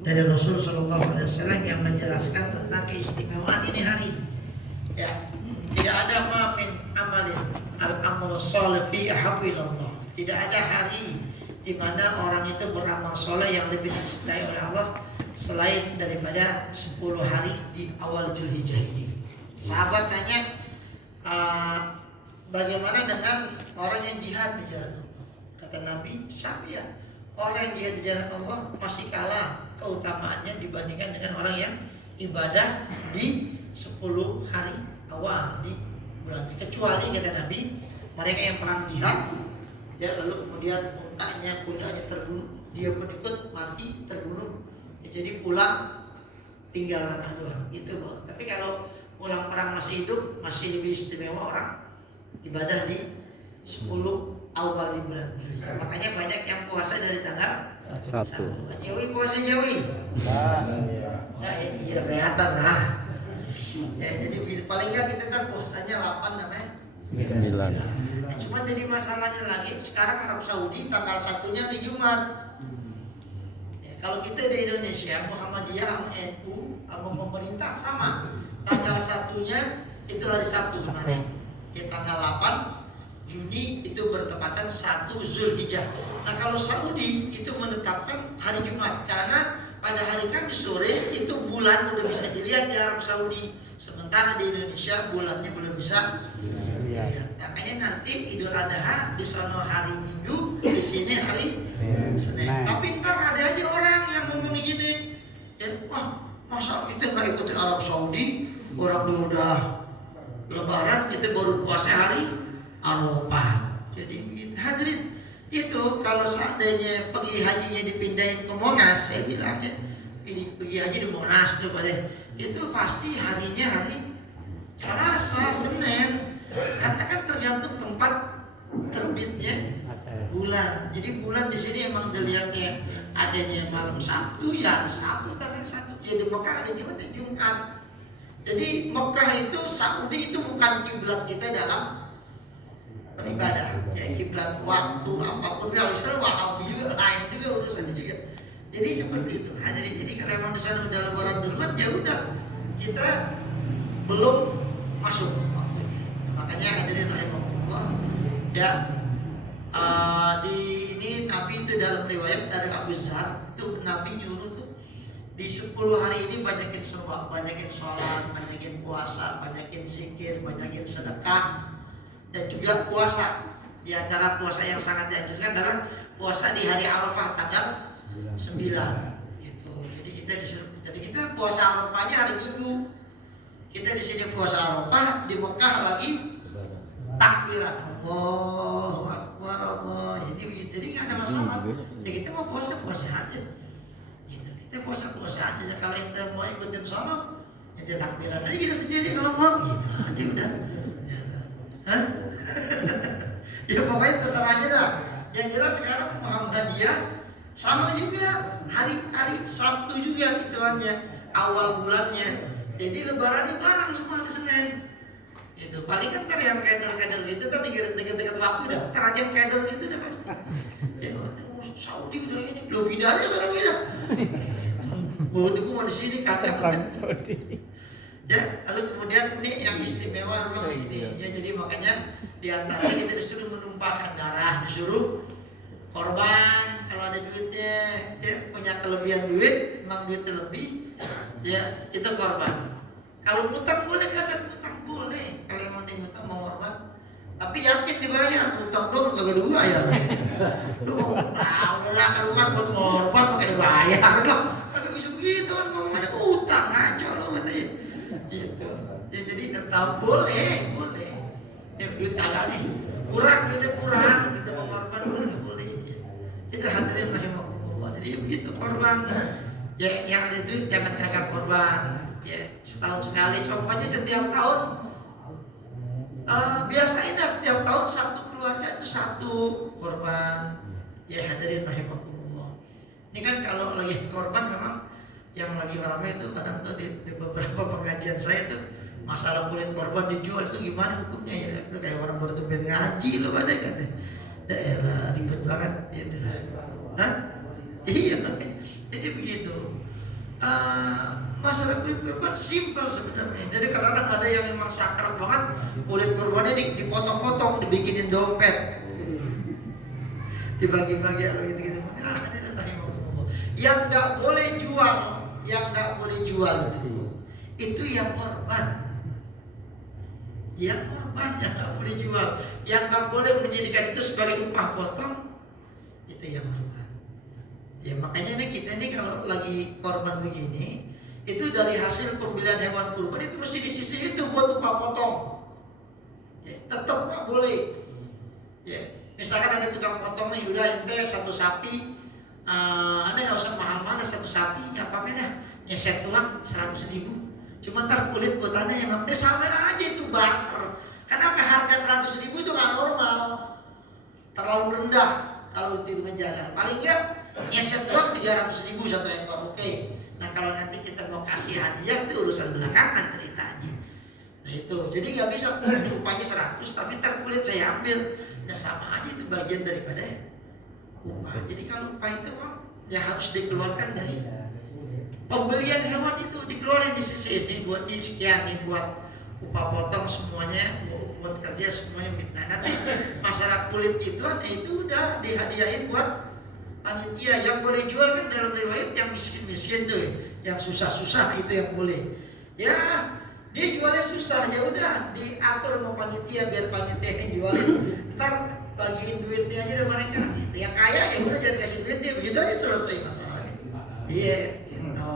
dari Rasul Shallallahu Alaihi Wasallam yang menjelaskan tentang keistimewaan ini hari. Ya, tidak ada mamin amalin al-amal sholih fi ahabbu ilallah. Tidak ada hari di mana orang itu beramal soleh yang lebih dicintai oleh Allah selain daripada 10 hari di awal Dzulhijjah ini. Sahabat tanya, bagaimana dengan orang yang jihad di jalan Allah? Kata Nabi, sama ya. Orang yang jihad di jalan Allah masih kalah keutamaannya dibandingkan dengan orang yang ibadah di 10 hari awal di bulan ini. Kecuali kata Nabi, mereka yang perang jihad, ya lalu kemudian untanya, kudanya terbunuh, dia pun ikut mati terbunuh. Ya, jadi pulang tinggal tanah doang. Itu loh. Tapi kalau pulang perang masih hidup, masih lebih istimewa orang ibadah di 10 awal di bulan Dzulhijjah. Makanya banyak yang puasa dari tanggal 1. Jawi puasa Jawi. Ya, iya kelihatan lah. Ya, jadi paling nggak kita kan puasanya 8 namanya 9. Nah, cuma jadi masalahnya lagi sekarang Arab Saudi tanggal 1-nya di Jumat. Ya, kalau kita di Indonesia Muhammadiyah, NU, sama pemerintah sama. Tanggal 1-nya itu hari Sabtu kemarin. Ya, tanggal 8 Juni itu bertepatan 1 Zulhijjah. Nah kalau Saudi itu menetapkan hari Jumat karena pada hari Kamis sore itu bulan udah bisa dilihat di Arab Saudi. Sementara di Indonesia bulannya belum bisa dilihat. Makanya nanti Idul Adha di sana hari Minggu, di sini hari Senin. Tapi ntar ada aja orang yang ngomong gini, ya, wah masa kita nggak ikutin Arab Saudi? Orang dia udah Lebaran kita baru puasa hari Arafah. Jadi hadirin, itu kalau seandainya pergi hajinya dipindahin ke Monas, saya bilang ya pergi haji di Monas tuh pada itu pasti harinya hari Selasa, Senin, karena kan tergantung tempat terbitnya bulan. Jadi bulan di sini emang dilihatnya adanya malam Sabtu, ya Sabtu tanggal 1. Jadi Mekah ada Jumat. Jadi Mekah itu Saudi itu bukan kiblat kita dalam beribadah, ya kiblat waktu apapun. Kalau Islam Wahabi juga lain juga urusannya juga. Jadi seperti itu. Jadi kalau memang di sana udah lebaran duluan, ya udah kita belum masuk waktunya. Makanya hadirin rahimahullah, ya di ini Nabi itu dalam riwayat dari Abu Dzar itu Nabi nyuruh tuh di 10 hari ini banyakin sholat, banyakin puasa, banyakin zikir, banyakin sedekah. Dan juga puasa. Di antara puasa yang sangat dianjurkan adalah puasa di hari Arafah tanggal 9. Gitu. Jadi kita puasa Arafahnya hari Minggu. Kita di sini puasa Arafah, di Mekah lagi takbiran. Allahu Akbar, Allah. Jadi nggak ada masalah. Jadi kita mau puasa aja. Gitu. Kita puasa aja. Kalau kita mau ikutin sono, kita takbiran aja kita sendiri kalau mau. Gitu aja udah. Hah? Ya pokoknya terserah aja dah. Yang jelas sekarang Muhammadiyah sama juga hari Sabtu juga hitungannya awal bulannya. Jadi lebarannya bareng semua ke Senin. Itu paling kan yang kader gitu kan dekat waktu dah. Terakhir kader gitu dah pasti. Ya Saudi udah ini belum pindah aja sekarang pindah. Mau di sini kagak. Ya, lalu kemudian ini yang istimewa memang di sini. Ya, jadi makanya di antaranya kita disuruh menumpahkan darah, disuruh korban kalau ada duitnya, ya punya kelebihan duit, memang duitnya lebih, ya itu korban. Kalau ngutang boleh, kasar ngutang boleh. Kalau emang dia ngutang mau korban, tapi yakin dibayar. Ngutang dong kagak dibayar. Lu udah keluar buat korban kagak dibayar loh. Kagak bisa begitu kan, mau ada utang aja lo katanya. Gitu. Ya, jadi tetap boleh. Ya duit kagak nih, duitnya kurang, kita mau korban boleh. Itu hadirin rahimahumullah. Jadi begitu korban. Ya yang ada duit jangan kagak korban. Ya setahun sekali, pokoknya setiap tahun. Biasain dah setiap tahun satu keluarga itu satu korban. Ya hadirin rahimahumullah. Ini kan kalau lagi korban memang yang lagi ramai itu kadang tuh di beberapa pengajian saya tuh masalah kulit korban dijual itu gimana hukumnya ya, itu kayak orang baru tumben ngaji loh pada kata daerah ribet banget gitu. Hah? Iya, jadi begitu. Masalah kulit kurban simpel sebenarnya. Jadi kadang-kadang ada yang memang sakral banget, kulit kurban ini dipotong-potong, dibikinin dompet, dibagi-bagi gitu-gitu. Yang nggak boleh jual, itu yang korban. Yang korban yang nggak boleh jual, yang nggak boleh menjadikan itu sebagai upah potong, itu yang korban. Ya makanya kita kalau lagi korban begini, itu dari hasil pembelian hewan kurban itu mesti disisihin itu buat upah potong. Ya, tetap nggak boleh. Ya, misalkan ada tukang potong nih, udah ente satu sapi, anda nggak usah mahal-mahal, satu sapi nggak apa-apa dah, nyeset uang 100.000. Cuma ntar kulit buatannya yang namanya sama aja itu barter. Kenapa harga 100.000 itu nggak normal, terlalu rendah kalau itu menjaga. Paling nggak nyeset uang 300.000 satu ekor, oke. Nah kalau nanti kita mau kasih hadiah itu urusan belakangan ceritanya. Nah itu, jadi nggak bisa ini upahnya 100 tapi ntar kulit saya ambil. Ya sama aja itu bagian daripada upah. Jadi kalau upah itu ya harus dikeluarkan dari pembelian hewan itu, dikeluarin di sisi ini buat ini sekian nih buat upah potong semuanya, buat kerja semuanya. Nah nanti masalah kulit itu udah dihadiahin buat panitia. Yang boleh jual kan dalam riwayat yang miskin-miskin tuh, yang susah-susah itu yang boleh. Ya dia jualnya susah, ya udah diatur sama panitia biar panitia yang jualin. Ntar bagiin duitnya aja dari mereka. Gitu. Yang kaya ya udah jangan kasih duitnya, begitu aja selesai masalahnya. Iya, gitu.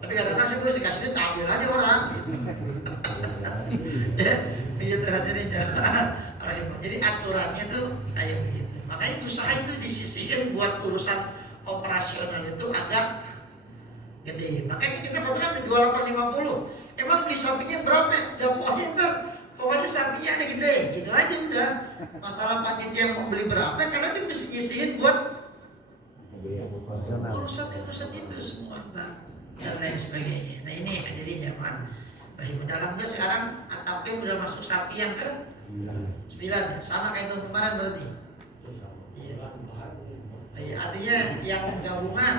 Tapi kadang-kadang sih gue dikasih duit ambil aja orang. Gitu. Ya, begitu hadirin. Jadi aturannya tuh kayak begitu. Makanya usaha itu disisihin buat urusan operasional itu agak gede. Makanya kita kan jual 850. Emang beli sapinya berapa? Pokoknya sapinya ada gede, gitu aja udah. Masalah panitia mau beli berapa? Karena dia mesti nyisihin buat urusan itu semua dan lain sebagainya. Nah ini jadi jamaah. Dalam gue sekarang atapnya udah masuk sapi yang ke 9, sama kayak tahun kemarin berarti. Iya, artinya yang gabungan.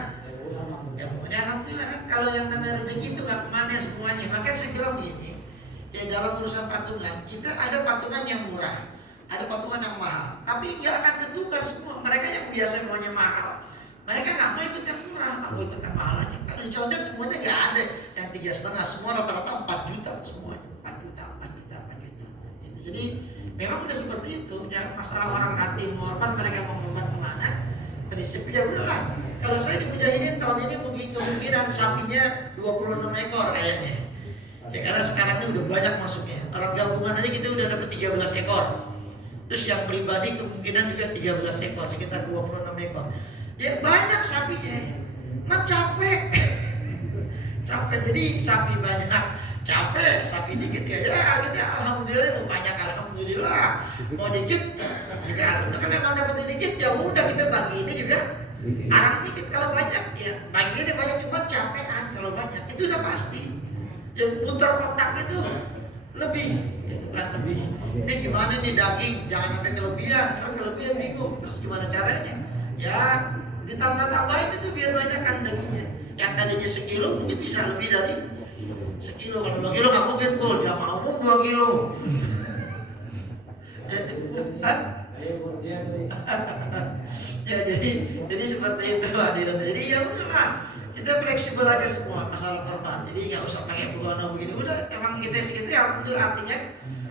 Gabungannya alhamdulillah kan, kalau yang namanya rezeki itu nggak kemana semuanya. Makanya saya bilang begini, ya dalam urusan patungan kita ada patungan yang murah, ada patungan yang mahal, tapi nggak akan ketukar semua. Mereka yang biasa maunya mahal, mereka nggak mau ikut yang murah, nggak mau ikut yang mahal aja. Kalau dicondet semuanya nggak ada yang 3,5, semua rata-rata 4 juta semuanya, 4 juta. Gitu. Jadi memang udah seperti itu. Ya masalah orang hati mengorban, mereka mau mengorban kemana? Prinsipnya udahlah. Kalau saya di Mujahidin tahun ini mungkin kemungkinan sapinya 26 ekor kayaknya. Ya karena sekarang ini udah banyak masuknya. Orang gabungan aja kita udah dapat 13 ekor. Terus yang pribadi kemungkinan juga 13 ekor, sekitar 26 ekor. Ya banyak sapinya. Capek. Capek, jadi sapi banyak, capek, sapi dikit aja. Kita alhamdulillah mau banyak, alhamdulillah. Mau dikit, juga alhamdulillah kan memang dapat dikit, ya udah kita bagi ini juga. Arang dikit, kalau banyak ya bagi ini banyak, cuma capean kalau banyak itu udah pasti. Yang putar otak itu lebih, itu kan lebih. Ini gimana nih daging, jangan sampai kelebihan, kan kelebihan bingung. Terus gimana caranya? Ya ditambah-tambahin itu biar banyak kan dagingnya. Yang tadinya sekilo mungkin bisa lebih dari sekilo. Kalau 2 kilo nggak mungkin full, ya mau 2 kilo. Ya jadi seperti itu hadirin. Jadi ya udahlah, kita fleksibel aja semua masalah korban. Jadi nggak usah pakai buana begini. Udah emang kita segitu ya alhamdulillah. Artinya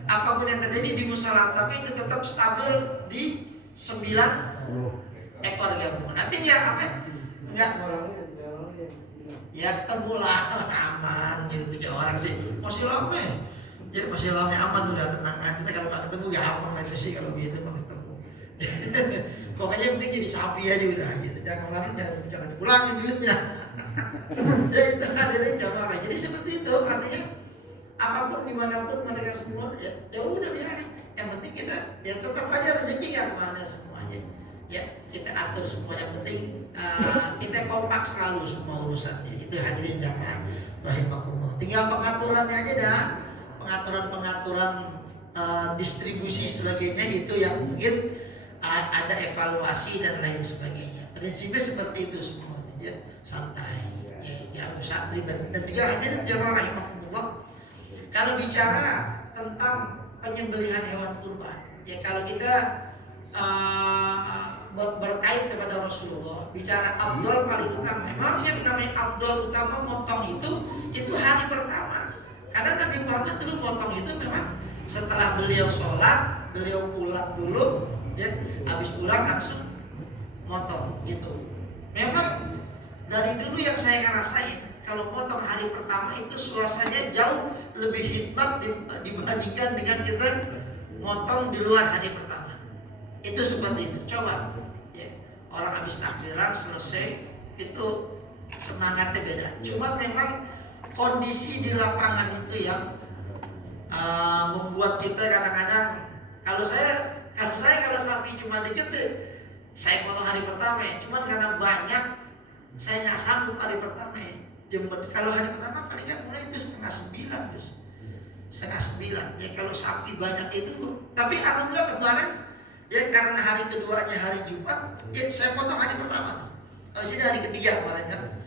apapun yang terjadi di musalah tapi itu tetap stabil di 9 ekor gabungan. Nanti enggak ya ketemu lah aman gitu 3 orang sih masih lama ya masih lama aman, udah tenang aja. Kita kalau nggak ketemu gampang aja sih kalau gitu mau ketemu. Pokoknya yang penting jadi sapi aja udah gitu. Jangan dipulangin duitnya. Ya itu hadirin jamaah. Jadi seperti itu artinya apapun dimanapun mereka semua ya udah biarin. Yang penting kita ya tetap aja rezeki nggak kemana semuanya. Ya kita atur semua, yang penting kita kompak selalu semua urusannya. Itu hadirin jamaah rahimakumullah. Tinggal pengaturannya aja dah. Pengaturan distribusi sebagainya itu yang mungkin ada evaluasi dan lain sebagainya. Prinsipnya seperti itu semua, ya santai, ya dosa riba. Dan juga hadirin jamaah rahimahullah, kalau bicara tentang penyembelihan hewan kurban, ya kalau kita berkait kepada Rasulullah, bicara afdol paling utama, memang yang namanya afdol utama motong itu hari pertama. Karena Nabi Muhammad dulu motong itu memang setelah beliau sholat, beliau pulang dulu, ya, habis pulang langsung motong gitu. Memang dari dulu yang saya ngerasain, kalau motong hari pertama itu suasananya jauh lebih hikmat dibandingkan dengan kita motong di luar hari pertama. Itu seperti itu. Coba, ya, orang habis takbiran selesai itu semangatnya beda. Cuma memang kondisi di lapangan itu yang membuat kita kadang-kadang, kalau sapi cuma dikit sih saya potong hari pertama ya. Cuman karena banyak saya nggak sanggup hari pertama ya. Kalau hari pertama paling kan mulai itu 8:30 terus 8:30 ya. Kalau sapi banyak itu, tapi alhamdulillah kemarin ya karena hari keduanya hari Jumat ya saya potong hari pertama. Kalau sini hari ketiga kemarin kan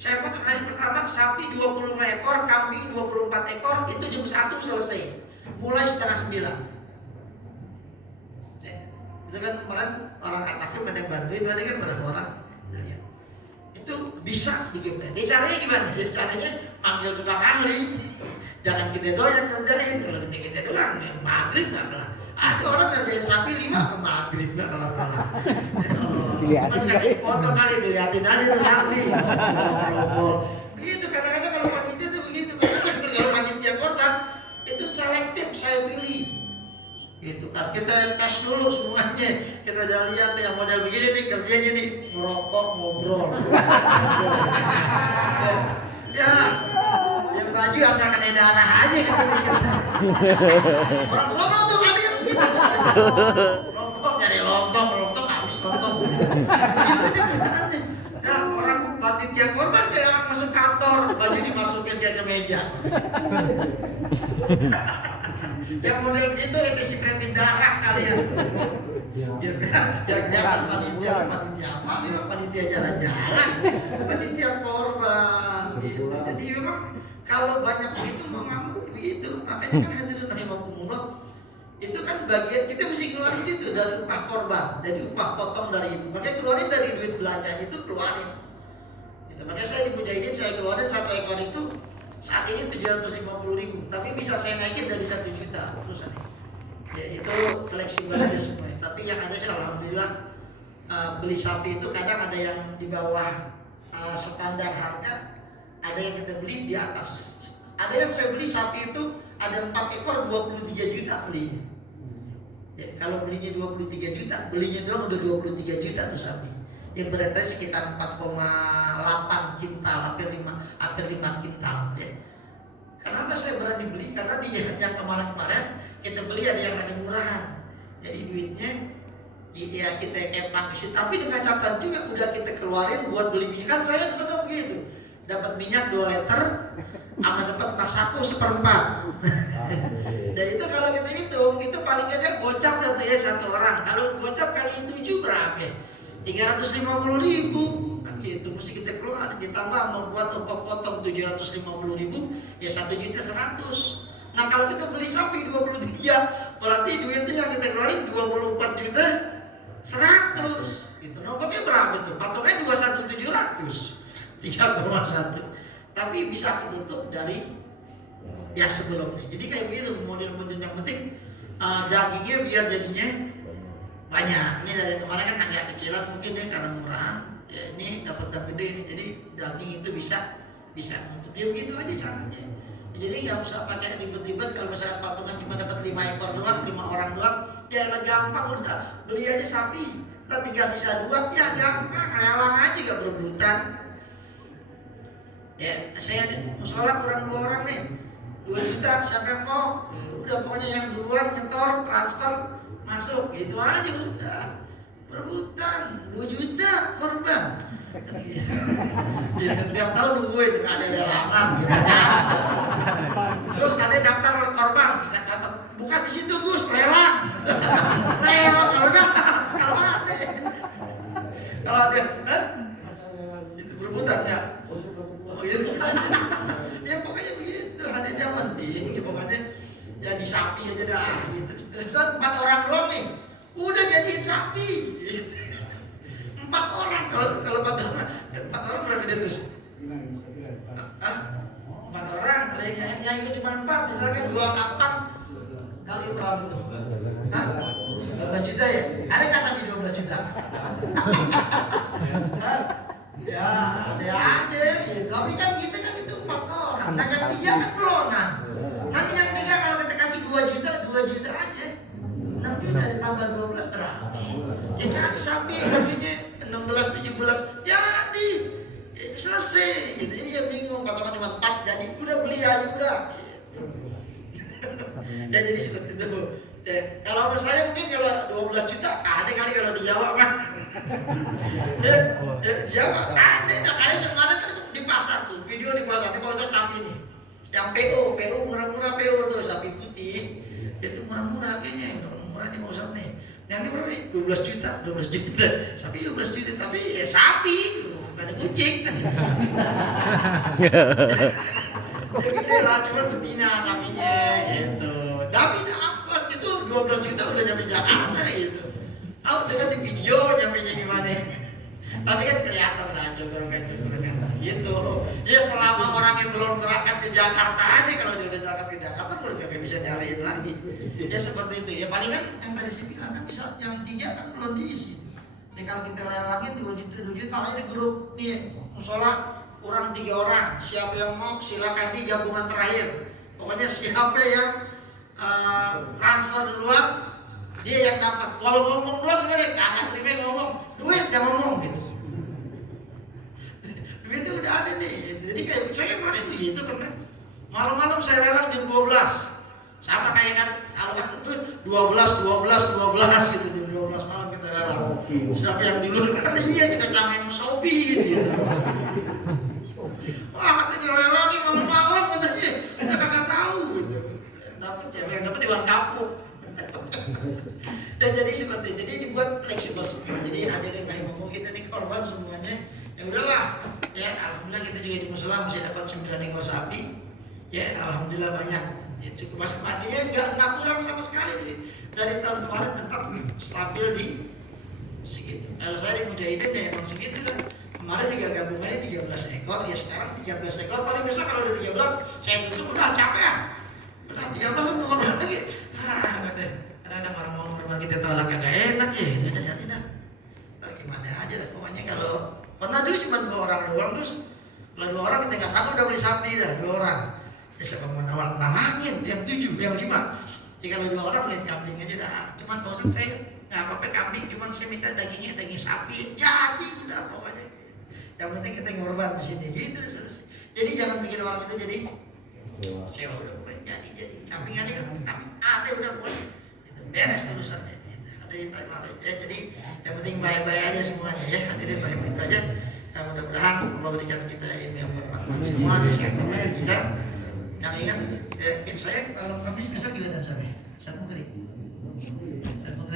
saya potong hari pertama, sapi 25 ekor, kambing 24 ekor, itu jam 1 selesai. Mulai 8:30. Itu kan kemarin orang katakan ada yang bantuin, ada kan berapa orang. Ya. Itu bisa digeprek. Ini caranya gimana? Jadi caranya panggil tukang ahli. Jangan kita doang yang kerjain. Kalau kita doang, ya maghrib nggak kalah. Ada orang kerjain sapi 5 ke maghrib nggak kalah. Cuman kasih foto kali dilihatin aja tuh sapi. Begitu kadang-kadang kalau panitia tuh begitu. Kalau panitia korban itu selektif saya pilih. Gitu kan kita tes dulu semuanya. Kita jalan lihat yang model begini nih kerjanya nih merokok ngobrol. Ya, yang baju asal kena darah aja kita. Orang sono tuh ada yang begitu. Lontong nyari lontong habis lontong. Begitu aja kan. Nah, orang panitia korban kayak orang masuk kantor, baju dimasukin ke meja. Yang model begitu disikretin darah kalian. Biar kelihatan panitia apa? Ini panitia jalan-jalan, panitia korban. Gitu. Jadi memang kalau banyak begitu mau begitu. Makanya kan hadirin rahimakumullah, itu kan bagian kita mesti keluarin itu dari upah korban, dari upah potong dari itu. Makanya keluarin dari duit belanja itu keluarin. Gitu. Makanya saya di Mujahidin saya keluarin 1 ekor itu saat ini 750.000, tapi bisa saya naikin dari 1 juta terusan. Ya itu fleksibel aja semuanya. Tapi yang ada sih alhamdulillah beli sapi itu kadang ada yang di bawah standar harga, ada yang kita beli di atas. Ada yang saya beli sapi itu ada 4 ekor 23 juta belinya. Ya, kalau belinya 23 juta, belinya doang udah 23 juta tuh sapi. Yang beratnya sekitar 4,8 kintal, hampir 5 kintal ya. Kenapa saya berani beli? Karena di yang kemarin-kemarin kita beli ada yang ada murahan. Jadi duitnya ya kita empang isi, tapi dengan catatan juga udah kita keluarin buat beli minyak. Kan saya disana begitu. Dapat minyak 2 liter sama dapat masaku 1/4. Dan itu kalau kita hitung, itu paling agak gocap dah tuh ya 1 orang. Kalau gocap kali 7 berapa? 350.000 kan gitu, mesti kita keluar ditambah membuat ongkos potong 750.000 ya 1.100.000. Nah kalau kita beli sapi 23 berarti duitnya yang kita keluarin 24.100.000 gitu. Ongkosnya berapa tuh? Patungnya 21.700, 3,1. Tapi bisa ketutup dari yang sebelumnya. Jadi kayak begitu model-model. Yang penting dagingnya biar jadinya banyak. Ini dari kemarin kan agak kecilan mungkin ya karena murah. Ya ini dapat gede ini, jadi daging itu bisa untuk dia begitu aja caranya. Jadi nggak usah pakai ribet-ribet. Kalau misalnya patungan cuma dapat 5 ekor doang, 5 orang doang, ya gampang udah beli aja sapi. Kita tinggal sisa 2, ya gampang, lelang aja gak berebutan. Ya saya musola kurang 2 orang nih, 2 juta siapa yang mau? Udah pokoknya yang duluan nyetor transfer masuk gitu aja udah. Perebutan 2 juta korban. Ya, tiap tahun nungguin ada lelangan kita catat. Terus ada daftar korban kita catat. Bukan di situ Gus, lelang. Lelang kalau ada. Kalau ada, itu perebutan ya. Oh gitu. Ya pokoknya begitu, hati yang penting. Pokoknya jadi sapi aja dah. Gitu. Misal 4 orang doang nih, udah jadiin sapi. Gitu. 4 orang, kalau 4 orang berapa dia terus? 4 orang, yang itu cuma 4, misalkan 28 kali berapa itu? 12 juta ya? Ada nggak sampai 12 juta? Ya, ada aja. Ya, tapi kan kita kan itu 4 orang. Nah yang 3 kan pelonan. Nanti yang 3 kalau kita kasih 2 juta aja. 6 juta ditambah 12 berapa? Ya jadi sapi harganya 16, 17 jadi. Ya, selesai. Gitu. Jadi ya bingung, potongan cuma 4 jadi udah beli aja udah. Ya jadi seperti itu. Ya, kalau saya mungkin kalau 12 juta ada kali kalau di Jawa kan. Jawa ada. Nah kayak kemarin kan di pasar tuh, video di pasar sapi ini. Yang PO murah-murah PO tuh sapi putih. Itu murah-murah kayaknya, murah nih Pak Ustadz nih. Yang ini berapa nih? 12 juta. Sapi 12 juta tapi ya sapi, bukan kucing kan itu sapi. Ya gede lah, cuma betina sapinya gitu. Tapi apa itu 12 juta udah nyampe Jakarta gitu. Aku dengar di video nyampe gimana. Tapi kan kelihatan lah jodoh kan gitu. Ya selama orang yang belum berangkat ke Jakarta aja, kalau dia udah berangkat ke Jakarta baru gak bisa nyariin lagi. Ya seperti itu ya, palingan yang tadi saya bilang kan bisa yang 3 kan belum diisi. Ya kalau kita lelangin 2 juta aja di grup nih musola kurang 3 orang, siapa yang mau silakan di gabungan terakhir. Pokoknya siapa yang transfer duluan dia yang dapat. Kalau ngomong doang gimana? Kagak terima ngomong, duit jangan ngomong gitu. Duit itu udah ada nih. Gitu. Jadi kayak saya kemarin gitu kan. Malam-malam saya lelang jam 12. Sama kayak kan kalau kan itu 12 gitu jam 12 malam kita lelang. Siapa yang dulu kan iya kita samain Shopee gitu. Wah katanya lelangnya malam-malam katanya. Kita kagak tahu gitu. Dapat cewek yang dapat Iwan Kapuk. Dan jadi seperti jadi dibuat fleksibel semua. Jadi hadirin rahimahullah kita nih korban semuanya. Ya udahlah. Ya alhamdulillah kita juga di musola masih dapat 9 ekor sapi. Ya alhamdulillah banyak. Ya cukup masih matinya nggak kurang sama sekali. Dari tahun kemarin tetap stabil di segitu. Kalau saya di Mujahidin ya emang segitu kan. Kemarin juga gabungannya 13 ekor, ya sekarang 13 ekor. Paling besar kalau udah 13, saya tutup udah capek ya. Udah 13 korban lagi. Kadang-kadang orang mau korban kita tolak kagak enak ya, itu udah jadi dah. Ntar gimana aja lah, pokoknya kalau pernah dulu cuma 2 orang doang terus. Kalau 2 orang kita nggak sanggup udah beli sapi dah, 2 orang. Ya siapa mau nalangin, yang 7, yang 5. Jadi kalau 2 orang beli kambing aja dah. Cuman kalau saya nggak apa-apa kambing, cuman saya minta dagingnya daging sapi. Jadi udah pokoknya. Yang penting kita ngorban di sini gitu selesai. Jadi jangan bikin orang kita jadi sewa udah pokoknya jadi kambing ada udah pokoknya itu beres urusannya. Hadirin rahimahullah ya, jadi yang penting baik-baik aja semuanya ya. Hadirin rahimahullah itu aja. Nah, mudah-mudahan Allah berikan kita ilmu yang bermanfaat semua di sekitar kita. Yang ingat saya kalau Kamis besok gila dan sampai Saat Maghrib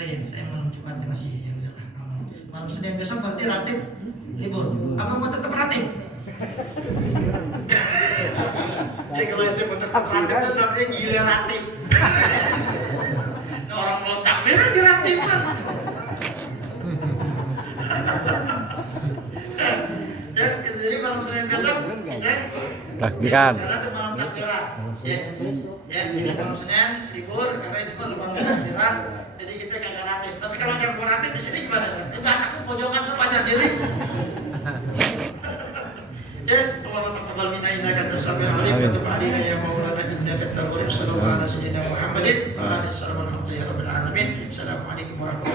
ya, saya malam Jumat masih ya udahlah. Malam Senin besok berarti ratib libur. Apa mau tetap ratib? Ya kalau itu mau tetap ratib itu namanya gila ratib. Nah, orang mau takbir di ratib kan. Ya, jadi malam Senin besok ya. Takbiran. Karena itu malam takbiran. Ya, jadi malam Senin libur karena itu malam takbiran. Jadi kita kagak ratib. Tapi kalau yang mau ratib di sini gimana? Enggak, aku pojokan sepanjang diri. Ya, Allah taqabbal minna innaka antas samiul alim wa tub alaina ya maulana innaka at-tawwabur rahim. Sallallahu alaihi wa sallam Muhammadin wa alihi wa sahbihi rabbil alamin. Assalamualaikum warahmatullahi wabarakatuh.